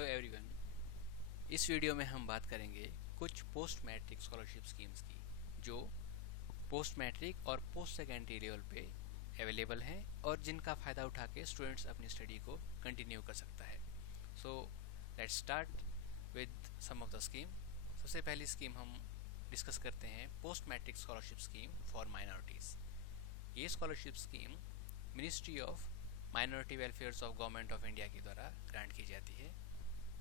Hello everyone. इस video में हम बात करेंगे कुछ पोस्ट मैट्रिक स्कॉलरशिप स्कीम्स की जो पोस्ट मैट्रिक और पोस्ट सेकेंडरी लेवल पे अवेलेबल हैं और जिनका फ़ायदा उठा के स्टूडेंट्स अपनी स्टडी को कंटिन्यू कर सकता है। So let's start with some of the scheme. सबसे पहली स्कीम हम डिस्कस करते हैं post matric scholarship scheme for minorities. ये scholarship scheme ministry of minority welfares of government of India के द्वारा ग्रांट की जाती है।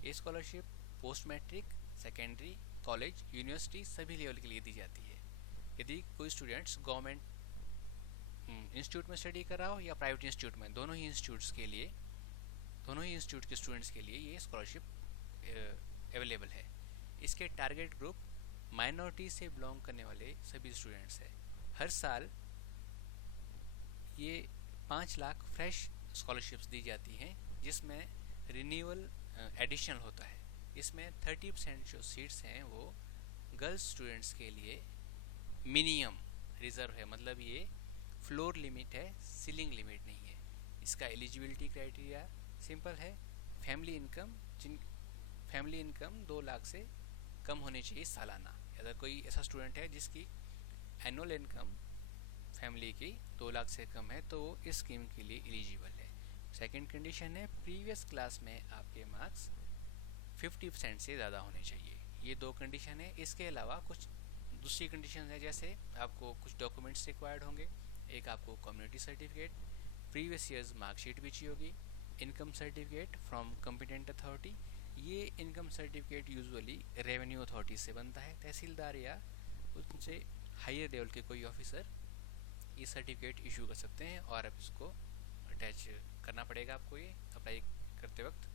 ये scholarship post matric, secondary, college, university सभी लेवल के लिए दी जाती है। यदि कोई स्टूडेंट्स गवर्नमेंट इंस्टीट्यूट में स्टडी कर रहा हो या प्राइवेट इंस्टीट्यूट में, दोनों ही इंस्टीट्यूट के स्टूडेंट्स के लिए ये स्कॉलरशिप अवेलेबल है। इसके टारगेट ग्रुप माइनॉरिटी से बिलोंग करने वाले सभी स्टूडेंट्स हैं। हर साल ये 5 लाख फ्रेश स्कॉलरशिप्स दी जाती हैं जिसमें रिन्यूअल एडिशनल होता है। इसमें 30% जो सीट्स हैं वो गर्ल्स स्टूडेंट्स के लिए मिनिमम रिजर्व है, मतलब ये फ्लोर लिमिट है, सीलिंग लिमिट नहीं है। इसका एलिजिबिलिटी क्राइटेरिया सिंपल है। फैमिली इनकम 2 लाख से कम होनी चाहिए सालाना। अगर कोई ऐसा स्टूडेंट है जिसकी एनुअल इनकम फैमिली की 2 लाख से कम है तो वो इस स्कीम के लिए एलिजिबल है। सेकंड कंडीशन है प्रीवियस क्लास में आपके मार्क्स 50% से ज़्यादा होने चाहिए। ये 2 कंडीशन है। इसके अलावा कुछ दूसरी कंडीशन है, जैसे आपको कुछ डॉक्यूमेंट्स रिक्वायर्ड होंगे। एक आपको community certificate, previous years marksheet भी चाहिए होगी, income certificate from competent authority. ये income certificate usually revenue authority से बनता है, तहसीलदार या उनसे हायर लेवल के कोई ऑफिसर ये सर्टिफिकेट इशू कर सकते हैं और अब इसको अटैच करना पड़ेगा आपको ये अप्लाई करते वक्त।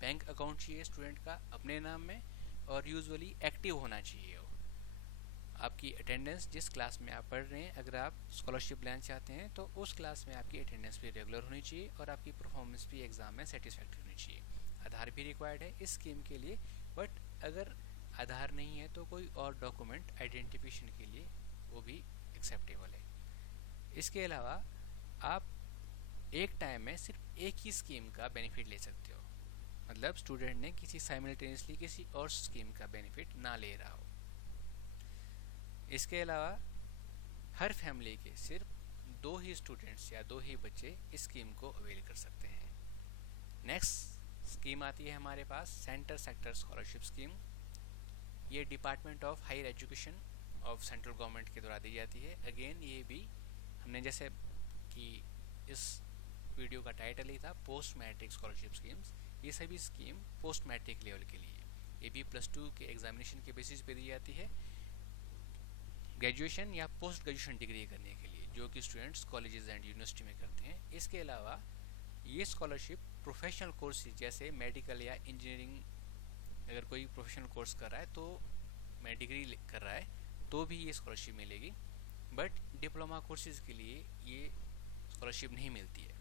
बैंक अकाउंट चाहिए स्टूडेंट का अपने नाम में और यूजुअली एक्टिव होना चाहिए वो। आपकी अटेंडेंस जिस क्लास में आप पढ़ रहे हैं, अगर आप स्कॉलरशिप लेना चाहते हैं तो उस क्लास में आपकी अटेंडेंस भी रेगुलर होनी चाहिए और आपकी परफॉर्मेंस भी एग्ज़ाम में सेटिस्फैक्ट्री होनी चाहिए। आधार भी रिक्वायर्ड है इस स्कीम के लिए, बट अगर आधार नहीं है तो कोई और डॉक्यूमेंट आइडेंटिफिकेशन के लिए वो भी एक्सेप्टेबल है। इसके अलावा आप एक टाइम में सिर्फ एक ही स्कीम का बेनिफिट ले सकते हो, मतलब स्टूडेंट ने किसी साइमल्टेनियसली किसी और स्कीम का बेनिफिट ना ले रहा हो। इसके अलावा हर फैमिली के सिर्फ 2 ही स्टूडेंट्स या 2 ही बच्चे इस स्कीम को अवेल कर सकते हैं। नेक्स्ट स्कीम आती है हमारे पास सेंटर सेक्टर स्कॉलरशिप स्कीम। ये department of higher education of central government के द्वारा दी जाती है। अगेन ये भी हमने जैसे कि इस वीडियो का टाइटल ही था पोस्ट मैट्रिक स्कॉलरशिप स्कीम्स, ये सभी स्कीम पोस्ट मैट्रिक लेवल के लिए। ये भी +2 के एग्जामिनेशन के बेसिस पे दी जाती है ग्रेजुएशन या पोस्ट ग्रेजुएशन डिग्री करने के लिए, जो कि स्टूडेंट्स कॉलेजेस एंड यूनिवर्सिटी में करते हैं। इसके अलावा ये स्कॉलरशिप प्रोफेशनल कोर्सेज जैसे मेडिकल या इंजीनियरिंग, अगर कोई प्रोफेशनल कोर्स कर रहा है तो मैं डिग्री कर रहा है तो भी ये स्कॉलरशिप मिलेगी, बट डिप्लोमा कोर्सेज के लिए ये स्कॉलरशिप नहीं मिलती है।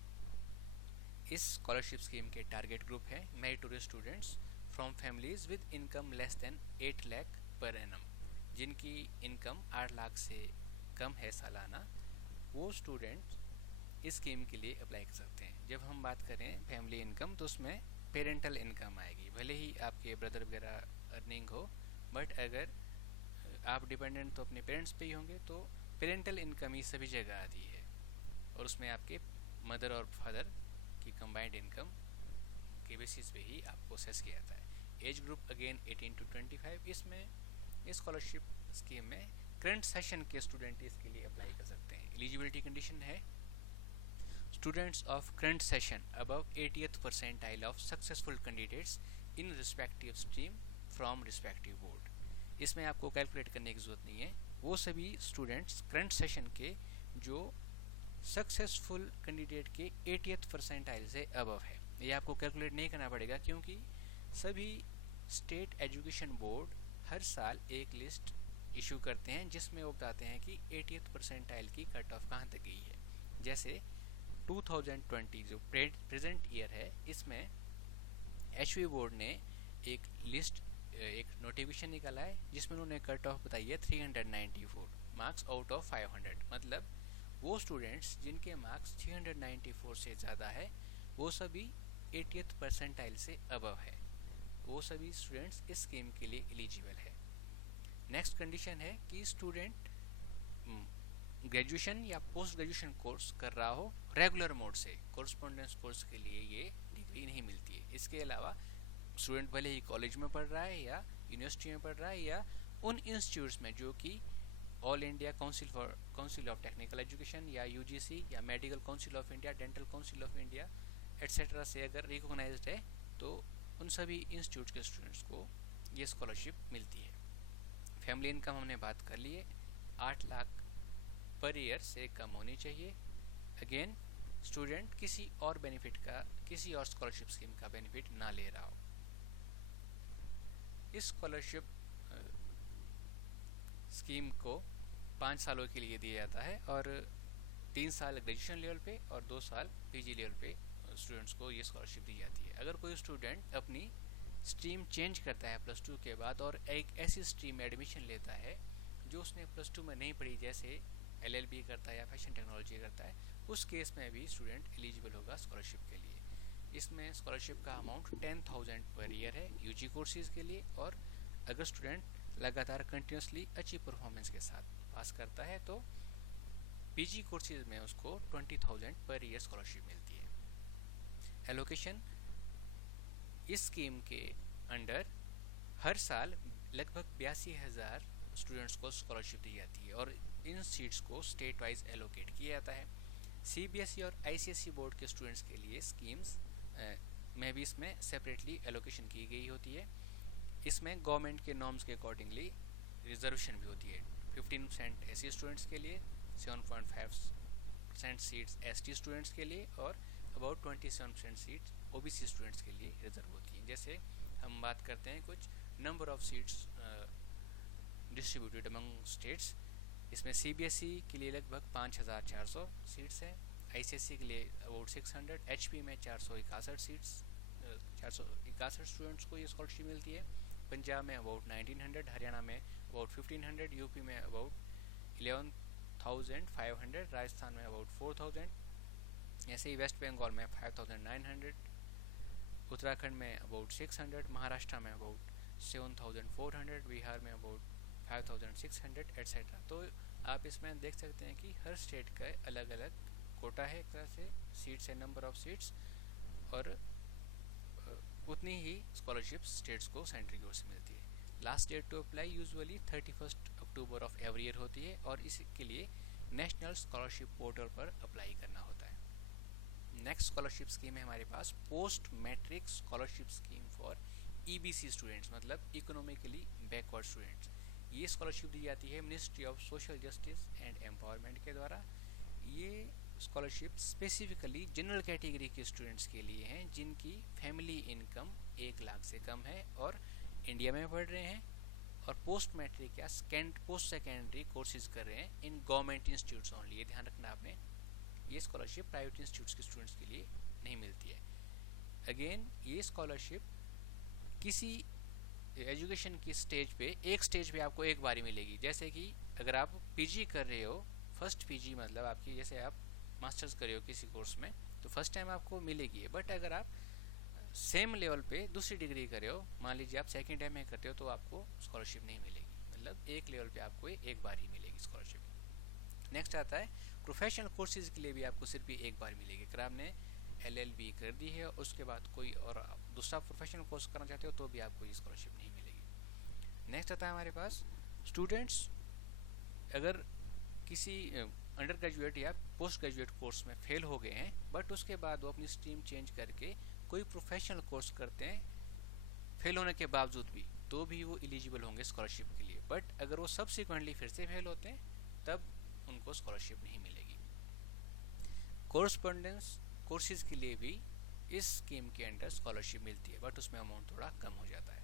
इस स्कॉलरशिप स्कीम के टारगेट ग्रुप है meritorious students from families with income less then 8 lakh per annum. जिनकी इनकम 8 लाख से कम है सालाना, वो स्टूडेंट इस स्कीम के लिए अप्लाई कर सकते हैं। जब हम बात करें फैमिली इनकम तो उसमें पेरेंटल इनकम आएगी, भले ही आपके ब्रदर वगैरह अर्निंग हो, बट अगर आप डिपेंडेंट तो अपने पेरेंट्स पे ही होंगे तो पेरेंटल इनकम ही सभी जगह आती है और उसमें आपके मदर और फादर की कंबाइंड इनकम के बेसिस पे ही आपको सेस किया जाता है। Age group again 18 to 25। इसमें इस स्कॉलरशिप स्कीम में करंट सेशन के स्टूडेंट इसके लिए अप्लाई कर सकते हैं। एलिजिबिलिटी कंडीशन है students of current session above 80th percentile of successful candidates in respective stream from respective board. इसमें आपको कैलकुलेट करने की ज़रूरत नहीं है। वो सभी स्टूडेंट्स करंट सेशन के जो सक्सेसफुल कैंडिडेट के 80th परसेंटाइल से अबव है, ये आपको कैलकुलेट नहीं करना पड़ेगा क्योंकि सभी स्टेट एजुकेशन बोर्ड हर साल एक लिस्ट इशू करते हैं जिसमें वो बताते हैं कि 80th परसेंटाइल की कट ऑफ कहाँ तक गई है। जैसे 2020 जो प्रेजेंट ईयर है, इसमें एचवी बोर्ड ने एक लिस्ट, एक नोटिफिकेशन निकाला है जिसमें उन्होंने कट ऑफ बताई है 394 मार्क्स आउट ऑफ 500। मतलब वो स्टूडेंट्स जिनके मार्क्स 394 से ज़्यादा है वो सभी 80th परसेंटाइल से अबव है। वो सभी स्टूडेंट्स इस स्कीम के लिए एलिजिबल है। नेक्स्ट कंडीशन है कि स्टूडेंट ग्रेजुएशन या पोस्ट ग्रेजुएशन कोर्स कर रहा हो रेगुलर मोड से, कोरस्पोंडेंस कोर्स के लिए ये डिग्री नहीं मिलती है। इसके अलावा स्टूडेंट भले ही कॉलेज में पढ़ रहा है या यूनिवर्सिटी में पढ़ रहा है या उन इंस्टीट्यूट्स में जो कि all India council of technical education या यूजीसी या medical council of India, dental council of India etcetera से अगर रिकॉग्नाइज्ड है, तो उन सभी इंस्टीट्यूट के स्टूडेंट्स को ये स्कॉलरशिप मिलती है। फैमिली इनकम हमने बात कर ली है, 8 लाख पर ईयर से कम होनी चाहिए। अगेन स्टूडेंट किसी और बेनिफिट का, किसी और स्कॉलरशिप स्कीम का बेनिफिट ना ले रहा हो। इस स्कॉलरशिप स्कीम को 5 सालों के लिए दिया जाता है और 3 साल ग्रेजुएशन लेवल पे और 2 साल पीजी लेवल पे स्टूडेंट्स को ये स्कॉलरशिप दी जाती है। अगर कोई स्टूडेंट अपनी स्ट्रीम चेंज करता है +2 के बाद और एक ऐसी स्ट्रीम में एडमिशन लेता है जो उसने +2 में नहीं पढ़ी, जैसे LLB करता है या फैशन टेक्नोलॉजी करता है, उस केस में भी स्टूडेंट एलिजिबल होगा स्कॉलरशिप के लिए। इसमें स्कॉलरशिप का अमाउंट 10,000 पर ईयर है यूजी कोर्सेज के लिए, और अगर स्टूडेंट लगातार कंटिन्यूसली अच्छी परफॉर्मेंस के साथ पास करता है तो पीजी कोर्सेज में उसको 20,000 पर ईयर स्कॉलरशिप मिलती है। एलोकेशन इस स्कीम के अंडर हर साल लगभग 82,000 स्टूडेंट्स को स्कॉलरशिप दी जाती है और इन सीट्स को स्टेट वाइज एलोकेट किया जाता है। CBSE और ICSE बोर्ड के स्टूडेंट्स के लिए स्कीम्स में भी इसमें सेपरेटली एलोकेशन की गई होती है। इसमें गवर्नमेंट के नॉर्म्स के अकॉर्डिंगली रिजर्वेशन भी होती है। 15% SC स्टूडेंट्स के लिए, 7.5% सीट्स ST स्टूडेंट्स के लिए और अबाउट 27% सीट्स OBC स्टूडेंट्स के लिए रिजर्व होती हैं। जैसे हम बात करते हैं कुछ number of seats distributed among states, इसमें CBSE के लिए लगभग 5,400 सीट्स हैं, ICSE के लिए अबाउट 600, HP में 461 सीट्स, 461 स्टूडेंट्स को ये स्कॉलरशिप मिलती है। पंजाब में अबाउट 1900, हरियाणा में अबाउट 1500, यूपी में अबाउट 11,500, राजस्थान में अबाउट 4,000, ऐसे ही वेस्ट बंगाल में 5,900, उत्तराखंड में अबाउट 600, महाराष्ट्र में अबाउट 7,400, बिहार में अबाउट 5,600 एट्सेट्रा। तो आप इसमें देख सकते हैं कि हर स्टेट का अलग अलग कोटा है, एक तरह से सीट्स है, नंबर ऑफ सीट्स, और उतनी ही स्कॉलरशिप स्टेट्स को सेंट्रल की ओर से मिलती है। Last date to apply usually 31 October of every year होती है और इसके लिए नेशनल स्कॉलरशिप पोर्टल पर अप्लाई करना होता है। नेक्स्ट स्कॉलरशिप स्कीम है हमारे पास post matric scholarship scheme for EBC students, मतलब इकोनॉमिकली बैकवर्ड स्टूडेंट्स। ये स्कॉलरशिप दी जाती है ministry of social justice and empowerment के द्वारा। ये स्कॉलरशिप स्पेसिफिकली जनरल कैटेगरी के स्टूडेंट्स के लिए हैं जिनकी फैमिली इनकम 1 लाख से कम है और इंडिया में पढ़ रहे हैं और पोस्ट मैट्रिक या पोस्ट सेकेंडरी कोर्सेज कर रहे हैं इन गवर्नमेंट इंस्टीट्यूट्स ओनली। ये ध्यान रखना आपने, ये स्कॉलरशिप प्राइवेट इंस्टीट्यूट्स के स्टूडेंट्स के लिए नहीं मिलती है। अगेन ये स्कॉलरशिप किसी एजुकेशन की स्टेज पे, एक स्टेज पे आपको एक बार ही मिलेगी। जैसे कि अगर आप पीजी कर रहे हो, फर्स्ट पीजी मतलब आपकी, जैसे आप मास्टर्स कर रहे हो किसी कोर्स में तो फर्स्ट टाइम आपको मिलेगी। बट अगर आप सेम लेवल पे दूसरी डिग्री कर रहे हो, मान लीजिए आप सेकेंड टाइम में करते हो, तो आपको स्कॉलरशिप नहीं मिलेगी, मतलब एक लेवल पे आपको एक बार ही मिलेगी स्कॉलरशिप। नेक्स्ट आता है प्रोफेशनल कोर्सेज के लिए भी आपको सिर्फ एक बार मिलेगी। अगर आपने LLB कर दी है उसके बाद कोई और दूसरा प्रोफेशनल कोर्स करना चाहते हो तो भी आपको ये स्कॉलरशिप नहीं मिलेगी। नेक्स्ट आता है हमारे पास स्टूडेंट्स अगर किसी अंडर ग्रेजुएट या पोस्ट ग्रेजुएट कोर्स में फेल हो गए हैं बट उसके बाद वो अपनी स्ट्रीम चेंज करके कोई प्रोफेशनल कोर्स करते हैं फेल होने के बावजूद भी, तो भी वो एलिजिबल होंगे स्कॉलरशिप के लिए। बट अगर वो सब्सिक्वेंटली फिर से फेल होते हैं तब उनको स्कॉलरशिप नहीं मिलेगी। कोरस्पोंडेंस कोर्सेज के लिए भी इस स्कीम के अंडर स्कॉलरशिप मिलती है बट उसमें अमाउंट थोड़ा कम हो जाता है।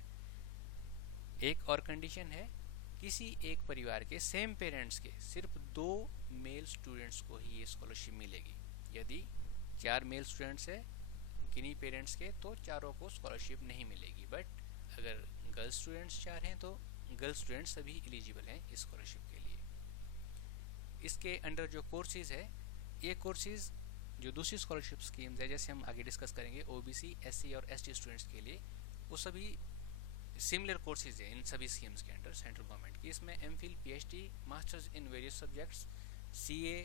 एक और कंडीशन है, किसी एक परिवार के सेम पेरेंट्स के सिर्फ 2 मेल स्टूडेंट्स को ही ये स्कॉलरशिप मिलेगी। यदि 4 मेल स्टूडेंट्स है किन्हीं पेरेंट्स के तो चारों को स्कॉलरशिप नहीं मिलेगी। बट अगर गर्ल स्टूडेंट्स 4 हैं तो गर्ल स्टूडेंट्स सभी एलिजिबल हैं इस स्कॉलरशिप के लिए। इसके अंडर जो कोर्सेज है, ये कोर्सेज जो दूसरी स्कॉलरशिप स्कीम्स है जैसे हम आगे डिस्कस करेंगे OBC, SC और ST स्टूडेंट्स के लिए वो सभी सिमिलर कोर्सेज है इन सभी स्कीम्स के अंडर सेंट्रल गवर्नमेंट की। इसमें MPhil, PhD, masters in various subjects, CA,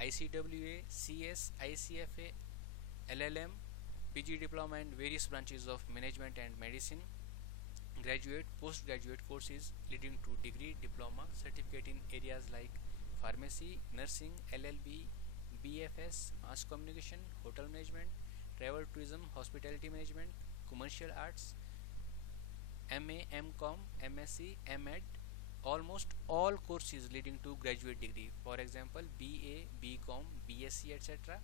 ICWA, CS, ICFA, LLM, PG diploma in various branches of management and medicine, graduate, postgraduate courses leading to degree, diploma, certificate in areas like pharmacy, nursing, LLB, BFS, mass communication, hotel management, travel tourism, hospitality management, commercial arts, MA, MCom, MSc, MEd, almost all courses leading to graduate degree, for example BA, BCom, BSc, etc.,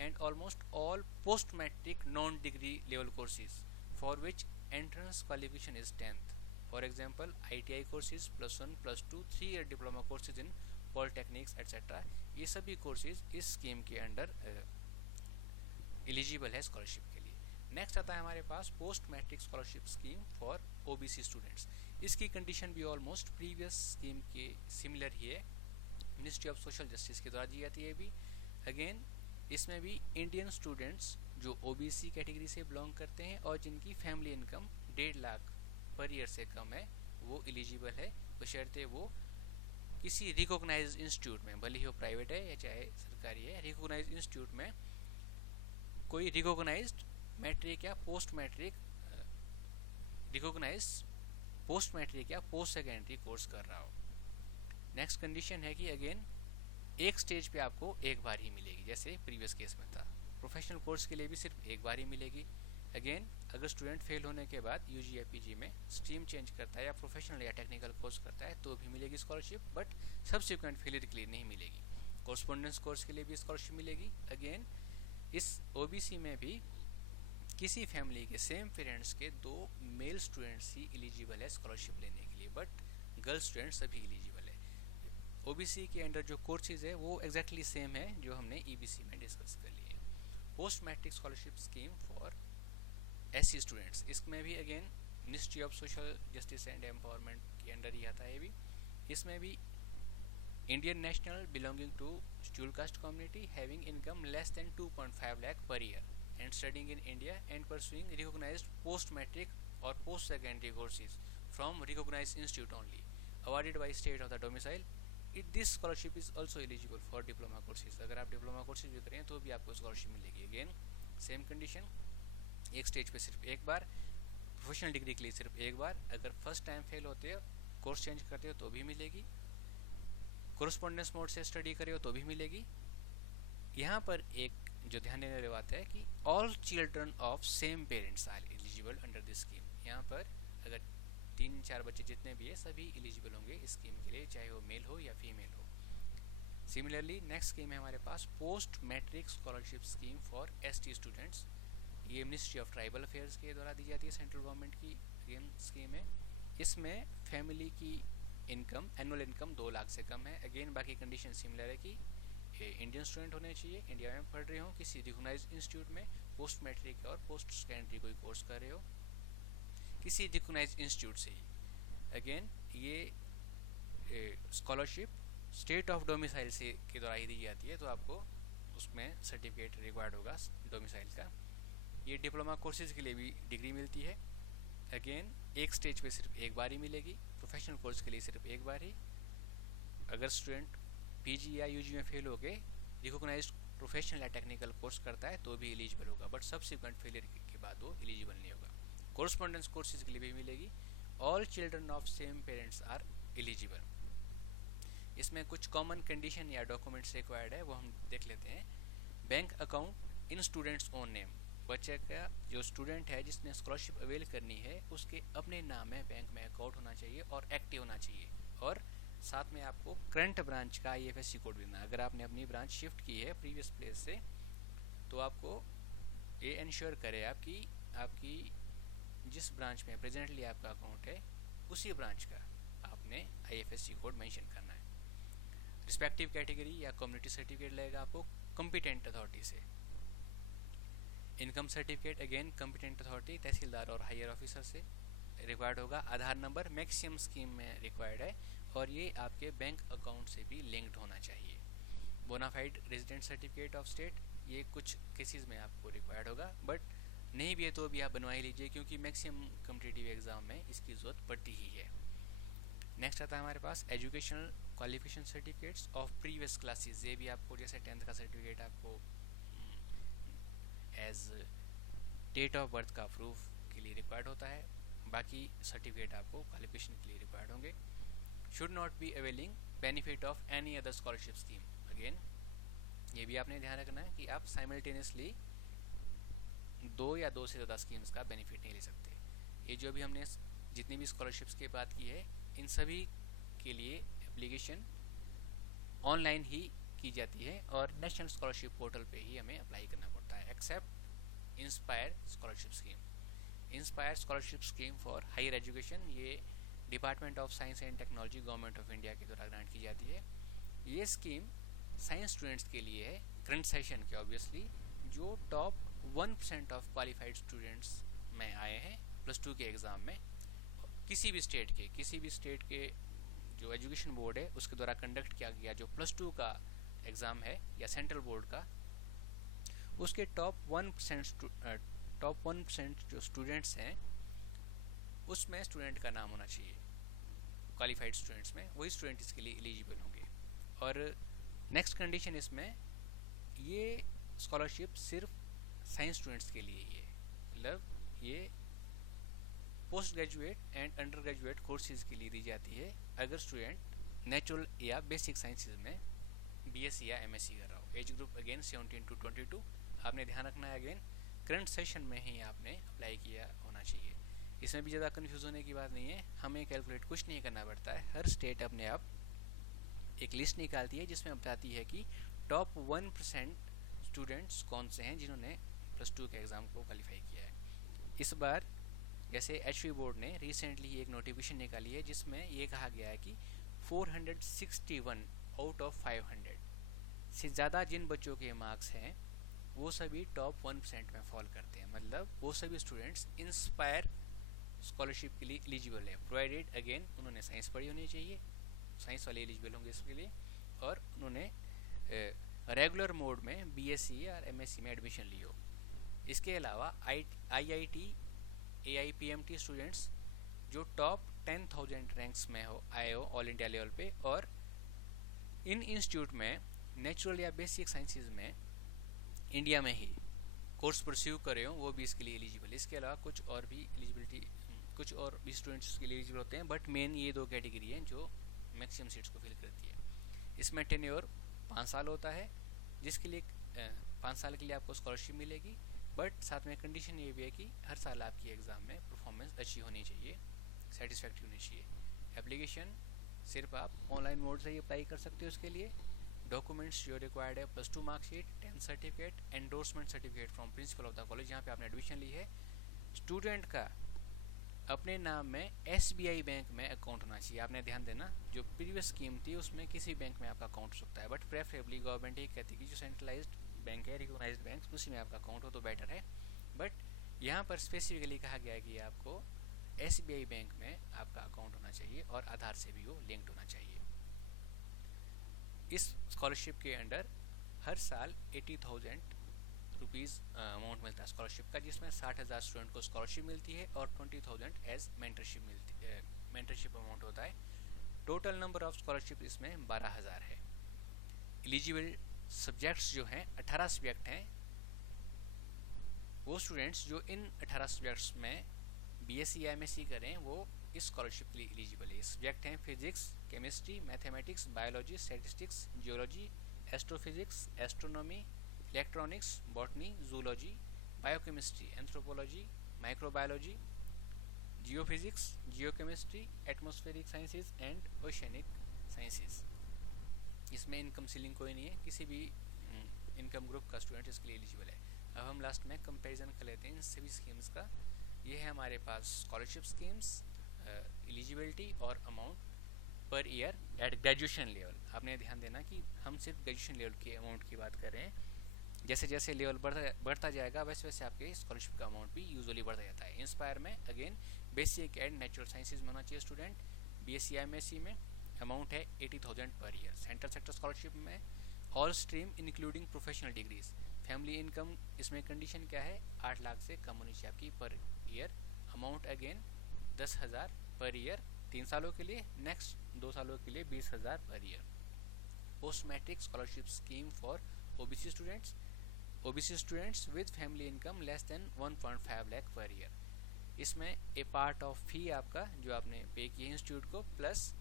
and almost all post matric non degree level courses for which entrance qualification is 10th, for example ITI courses, +1, +2, 3 year diploma courses in polytechnics, etc. ये सभी courses इस scheme के under eligible है scholarship के लिए। Next आता है हमारे पास post matric scholarship scheme for OBC students. इसकी कंडीशन भी ऑलमोस्ट प्रीवियस स्कीम के सिमिलर ही है, मिनिस्ट्री ऑफ सोशल जस्टिस के द्वारा दी जाती है भी। अगेन इसमें भी इंडियन स्टूडेंट्स जो ओबीसी कैटेगरी से बिलोंग करते हैं और जिनकी family income 1.5 lakh per year से कम है वो एलिजिबल है, बशर्ते वो किसी रिकॉग्नाइज्ड इंस्टीट्यूट में, भले ही वो प्राइवेट है या चाहे सरकारी है, रिकॉग्नाइज्ड इंस्टीट्यूट में कोई रिकॉग्नाइज्ड मैट्रिक या post matric recognised post matric या पोस्ट सेकेंडरी कोर्स कर रहा हो। नेक्स्ट कंडीशन है कि अगेन एक स्टेज पे आपको एक बार ही मिलेगी, जैसे प्रीवियस केस में था। प्रोफेशनल कोर्स के लिए भी सिर्फ एक बार ही मिलेगी। अगेन अगर स्टूडेंट फेल होने के बाद यूजी या पीजी में स्ट्रीम चेंज करता है या प्रोफेशनल या टेक्निकल कोर्स करता है तो भी मिलेगी स्कॉलरशिप, बट सब्सिक्वेंट फेलियर के लिए नहीं मिलेगी। कोर्सपोंडेंस कोर्स के लिए भी स्कॉलरशिप मिलेगी। अगेन इस ओबीसी में भी किसी फैमिली के सेम पेरेंट्स के 2 मेल स्टूडेंट्स ही एलिजिबल है स्कॉलरशिप लेने के लिए, बट गर्ल स्टूडेंट्स सभी एलिजिबल है। ओबीसी के अंडर जो कोर्सेज है वो एग्जैक्टली सेम है जो हमने ईबीसी में डिस्कस कर लिए। Post matric scholarship scheme for SC students, इसमें भी again ministry of social justice and empowerment के अंडर ही आता है भी। इसमें भी Indian national belonging to scheduled caste community having income less than 2.5 lakh per year and studying in India and pursuing recognised post matric और post secondary courses from recognised institute only awarded by state of the domicile. This scholarship is also eligible for diploma courses. अगर आप diploma courses भी करें तो भी आपको scholarship मिलेगी। Again same condition, एक स्टेज पे सिर्फ एक बार, प्रोफेशनल डिग्री के लिए सिर्फ एक बार। अगर फर्स्ट टाइम फेल होते हो, कोर्स चेंज करते हो तो भी मिलेगी। कोरस्पोंडेंस मोड से स्टडी करे हो तो भी मिलेगी। यहाँ पर एक जो ध्यान देने वाली बात है कि all children of same parents are eligible under this scheme. यहाँ पर अगर 3-4 बच्चे जितने भी है सभी एलिजिबल होंगे इस स्कीम के लिए, चाहे वो मेल हो या फीमेल हो। सिमिलरली नेक्स्ट स्कीम है हमारे पास post matric scholarship scheme for ST students. ये मिनिस्ट्री ऑफ ट्राइबल अफेयर्स के द्वारा दी जाती है, सेंट्रल गवर्नमेंट की अगेन स्कीम है। इसमें फैमिली की इनकम, एनुअल इनकम 2 लाख से कम है। अगेन बाकी कंडीशन सिमिलर है कि इंडियन स्टूडेंट होने चाहिए, इंडिया में पढ़ रहे हो, किसी रिकॉग्नाइज्ड इंस्टीट्यूट में पोस्ट मैट्रिक और पोस्ट सेकेंडरी कोई कोर्स कर रहे हो किसी रिकॉग्नाइज्ड इंस्टीट्यूट से ही। अगेन ये स्कॉलरशिप स्टेट ऑफ डोमिसाइल से के द्वारा ही दी जाती है, तो आपको उसमें सर्टिफिकेट रिक्वायर्ड होगा डोमिसाइल का। ये डिप्लोमा कोर्सेज के लिए भी डिग्री मिलती है। अगेन एक स्टेज पे सिर्फ एक बार ही मिलेगी, प्रोफेशनल कोर्स के लिए सिर्फ एक बार ही। अगर स्टूडेंट पीजी या यूजी में फेल हो गए, रिकॉग्नाइज्ड प्रोफेशनल या टेक्निकल कोर्स करता है तो भी एलिजिबल होगा, बट सब्सिक्वेंट फेलियर के बाद वो एलिजिबल नहीं होगा। कोरस्पोंडेंस कोर्सेज के लिए भी मिलेगी। All children of same parents are eligible. इसमें कुछ कॉमन कंडीशन या डॉक्यूमेंट्स रिक्वायर्ड है, वो हम देख लेते हैं। Bank account in students own name, बच्चे का जो स्टूडेंट है जिसने स्कॉलरशिप अवेल करनी है उसके अपने नाम में बैंक में अकाउंट होना चाहिए और एक्टिव होना चाहिए। और साथ में आपको करंट ब्रांच का IFSC कोड देना। अगर आपने अपनी ब्रांच शिफ्ट की है प्रीवियस प्लेस से तो आपको ये इंश्योर करे आपकी जिस ब्रांच में प्रेजेंटली आपका अकाउंट है उसी ब्रांच का आपने IFSC कोड मेंशन करना है। रिस्पेक्टिव कैटेगरी या कम्युनिटी सर्टिफिकेट लगेगा आपको कॉम्पिटेंट अथॉरिटी से। Income certificate again competent authority, tehsildar और हायर ऑफिसर से रिक्वायर्ड होगा। आधार नंबर मैक्सिमम स्कीम में रिक्वायर्ड है और ये आपके बैंक अकाउंट से भी लिंक्ड होना चाहिए। Bonafide resident certificate of state, ये कुछ केसेस में आपको रिक्वायर्ड होगा, बट नहीं भी है तो भी आप बनवा ही लीजिए, क्योंकि मैक्सिमम कॉम्पिटिटिव एग्ज़ाम में इसकी ज़रूरत पड़ती ही है। नेक्स्ट आता है हमारे पास educational qualification certificates of previous classes. ये भी आपको जैसे 10th का सर्टिफिकेट आपको एज डेट ऑफ बर्थ का प्रूफ के लिए रिक्वायर्ड होता है, बाकी सर्टिफिकेट आपको क्वालिफिकेशन के लिए रिक्वायर्ड होंगे। Should not be availing benefit of any other scholarship scheme. Again ये भी आपने ध्यान रखना है कि आप साइमल्टेनियसली दो या दो से ज़्यादा स्कीम्स का बेनिफिट नहीं ले सकते। ये जो भी हमने जितनी भी स्कॉलरशिप्स की बात की है, इन सभी के लिए एप्लीकेशन ऑनलाइन ही की जाती है और नेशनल स्कॉलरशिप पोर्टल पे ही हमें अप्लाई करना पड़ता है, except INSPIRE scholarship scheme. INSPIRE scholarship scheme for higher education, ये department of science and technology government of India के द्वारा ग्रांट की जाती है। ये स्कीम साइंस स्टूडेंट्स के लिए है, करंट सेशन के ऑब्वियसली, जो टॉप 1% ऑफ क्वालिफाइड स्टूडेंट्स में आए हैं +2 के एग्ज़ाम में। किसी भी स्टेट के जो एजुकेशन बोर्ड है उसके द्वारा कंडक्ट किया गया जो +2 का एग्ज़ाम है या सेंट्रल बोर्ड का, उसके टॉप 1% जो स्टूडेंट्स हैं उसमें स्टूडेंट का नाम होना चाहिए। क्वालिफाइड स्टूडेंट्स में वही स्टूडेंट इसके लिए एलिजिबल होंगे। और नेक्स्ट कंडीशन इसमें, ये स्कॉलरशिप सिर्फ साइंस स्टूडेंट्स के लिए ही है, मतलब ये post graduate and under graduate courses के लिए दी जाती है अगर स्टूडेंट नेचुरल या बेसिक साइंसेज में बीएससी या एमएससी कर रहा हो। Age group again 17 to 22। आपने ध्यान रखना है अगेन करंट सेशन में ही आपने अप्लाई किया होना चाहिए। इसमें भी ज़्यादा कन्फ्यूज होने की बात नहीं है, हमें कैलकुलेट कुछ नहीं करना पड़ता है। हर स्टेट अपने आप एक लिस्ट निकालती है जिसमें बताती है कि टॉप 1% स्टूडेंट्स कौन से हैं जिन्होंने +2 के एग्ज़ाम को क्वालिफाई किया है। इस बार जैसे एचवी बोर्ड ने रिसेंटली एक नोटिफिकेशन निकाली है जिसमें ये कहा गया है कि 461 आउट ऑफ 500 से ज़्यादा जिन बच्चों के मार्क्स हैं वो सभी टॉप 1% में फॉल करते हैं, मतलब वो सभी स्टूडेंट्स इंस्पायर स्कॉलरशिप के लिए एलिजिबल है, प्रोवाइडेड अगेन उन्होंने साइंस पढ़ी होनी चाहिए, साइंस वाले एलिजिबल होंगे इसके लिए, और उन्होंने रेगुलर मोड में बीएससी या एमएससी में एडमिशन ली हो। इसके अलावा आईआईटी AIPMT स्टूडेंट्स जो टॉप 10,000 रैंक्स में आए हो ऑल इंडिया लेवल पे, और इन इंस्टीट्यूट में नेचुरल या बेसिक साइंसेज में इंडिया में ही कोर्स परस्यू करे हो, वो भी इसके लिए एलिजिबल। इसके अलावा कुछ और भी स्टूडेंट्स इसके लिए एलिजिबल होते हैं, बट मेन ये दो कैटेगरी हैं जो मैक्सिमम सीट्स को फिल करती है। इसमें टेन्योर 5 साल होता है, जिसके लिए 5 साल के लिए आपको स्कॉलरशिप मिलेगी, बट साथ में कंडीशन ये भी है कि हर साल आपकी एग्ज़ाम में परफॉर्मेंस अच्छी होनी चाहिए, सेटिस्फैक्ट्री होनी चाहिए। एप्लीकेशन सिर्फ आप ऑनलाइन मोड से ही अप्लाई कर सकते हो। इसके लिए डॉक्यूमेंट्स जो रिक्वायर्ड है +2 marksheet, 10th certificate, endorsement certificate from principle of the college जहाँ पे आपने एडमिशन ली है। स्टूडेंट का अपने नाम में SBI बैंक में अकाउंट होना चाहिए। आपने ध्यान देना, जो प्रीवियस स्कीम थी उसमें किसी बैंक में आपका अकाउंट हो सकता है, बट प्रेफरेबली गवर्नमेंट ही कहती है कि जो सेंट्रलाइज्ड बैंक है, रिकॉग्नाइज्ड बैंक, उसी में आपका अकाउंट हो तो बेटर है। बट यहाँ पर स्पेसिफिकली कहा गया है कि आपको SBI बैंक में आपका अकाउंट होना चाहिए और आधार से भी वो लिंक्ड होना चाहिए। इस स्कॉलरशिप के अंडर हर साल 80,000 रुपीज़ अमाउंट मिलता है स्कॉलरशिप का, जिसमें 60,000 स्टूडेंट को स्कॉलरशिप मिलती है और 20,000 एज मेंटरशिप मिलती है, मेंटरशिप अमाउंट होता है। टोटल नंबर ऑफ स्कॉलरशिप इसमें 12,000 है। एलिजिबल सब्जेक्ट्स जो हैं 18 सब्जेक्ट हैं। वो स्टूडेंट्स जो इन 18 सब्जेक्ट्स में बीएससी या एमएससी करें वो इस स्कॉलरशिप के लिए एलिजिबल है। सब्जेक्ट हैं physics, chemistry, mathematics, biology, statistics, geology, astrophysics, astronomy, electronics, botany, zoology, biochemistry, anthropology, microbiology, geophysics, geochemistry, atmospheric sciences and oceanic sciences. इसमें इनकम सीलिंग कोई नहीं है, किसी भी इनकम ग्रुप का स्टूडेंट इसके लिए एलिजिबल है। अब हम लास्ट में कंपैरिजन कर लेते हैं इन सभी स्कीम्स का। ये है हमारे पास स्कॉलरशिप स्कीम्स, एलिजिबिलिटी और amount per year at graduation level. आपने ध्यान देना कि हम सिर्फ ग्रेजुएशन लेवल के अमाउंट की बात कर रहे हैं। जैसे जैसे लेवल बढ़ता जाएगा वैसे वैसे आपके स्कॉलरशिप का अमाउंट भी यूजुअली बढ़ता जाता है। इंस्पायर में again basic and natural sciences में होना चाहिए स्टूडेंट। BSc MSc में अमाउंट है 80,000 per year. Central sector scholarship में all stream including professional degrees family income इसमें कंडीशन क्या है, 8 लाख से कम होनी चाहिए आपकी per year. Amount again 10,000 per year 3 सालों के लिए, नेक्स्ट 2 सालों के लिए 20,000 per year. Post matric scholarship scheme for OBC students, OBC students with family income less than 1.5 lakh per year. इसमें ए पार्ट ऑफ फी आपका जो आपने पे किया इंस्टीट्यूट को प्लस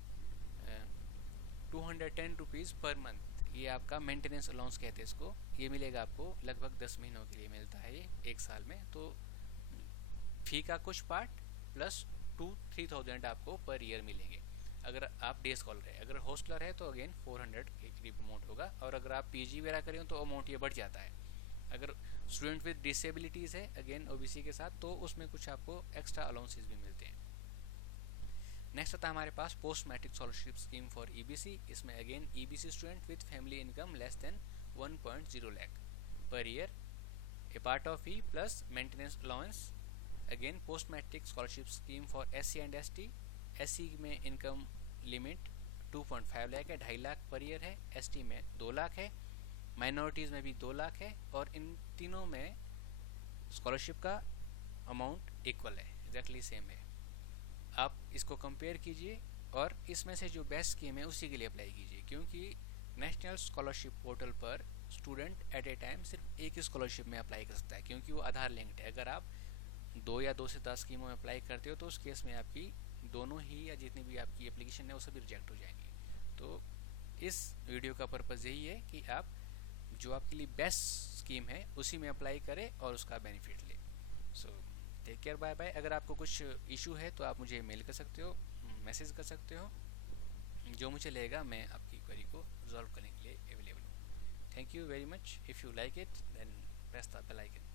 210 रुपीज़ पर मंथ, ये आपका मेंटेनेंस अलाउंस कहते हैं इसको, ये मिलेगा आपको लगभग 10 महीनों के लिए मिलता है ये एक साल में। तो फी का कुछ पार्ट प्लस 2-3,000 आपको पर ईयर मिलेंगे अगर आप डे स्कॉलर है। अगर हॉस्टलर है तो अगेन 400 के करीब अमाउंट होगा, और अगर आप पीजी वगैरह करें तो अमाउंट ये बढ़ जाता है। अगर स्टूडेंट विद डिसेबिलिटीज़ है अगेन ओबीसी के साथ, तो उसमें कुछ आपको एक्स्ट्रा अलाउंसेस भी मिलते हैं। नेक्स्ट आता है हमारे पास post matric scholarship scheme for EBC. इसमें again EBC student with family income less than 1.0 lakh per year, a part of fee plus maintenance allowance. Again post matric scholarship scheme for SC and ST, SC में income limit 2.5 lakh है, 2.5 lakh per year है, ST में 2 लाख है, minorities में भी 2 लाख है, और इन तीनों में स्कॉलरशिप का अमाउंट इक्वल है, एग्जैक्टली सेम है। आप इसको कंपेयर कीजिए और इसमें से जो बेस्ट स्कीम है उसी के लिए अप्लाई कीजिए, क्योंकि नेशनल स्कॉलरशिप पोर्टल पर स्टूडेंट एट ए टाइम सिर्फ एक ही स्कॉलरशिप में अप्लाई कर सकता है, क्योंकि वो आधार लिंक्ड है। अगर आप 2 या 2 से 10 स्कीमों में अप्लाई करते हो तो उस केस में आपकी दोनों ही या जितनी भी आपकी एप्लीकेशन है वो सभी रिजेक्ट हो जाएंगी। तो इस वीडियो का पर्पज़ यही है कि आप जो आपके लिए बेस्ट स्कीम है उसी में अप्लाई करें और उसका बेनिफिट लें। So take care, bye bye. अगर आपको कुछ इशू है तो आप मुझे मेल कर सकते हो, मैसेज कर सकते हो, जो मुझे लगेगा मैं आपकी क्वेरी को रिजॉल्व करने के लिए अवेलेबल हूँ। Thank you very much. If you like it then press the bell icon.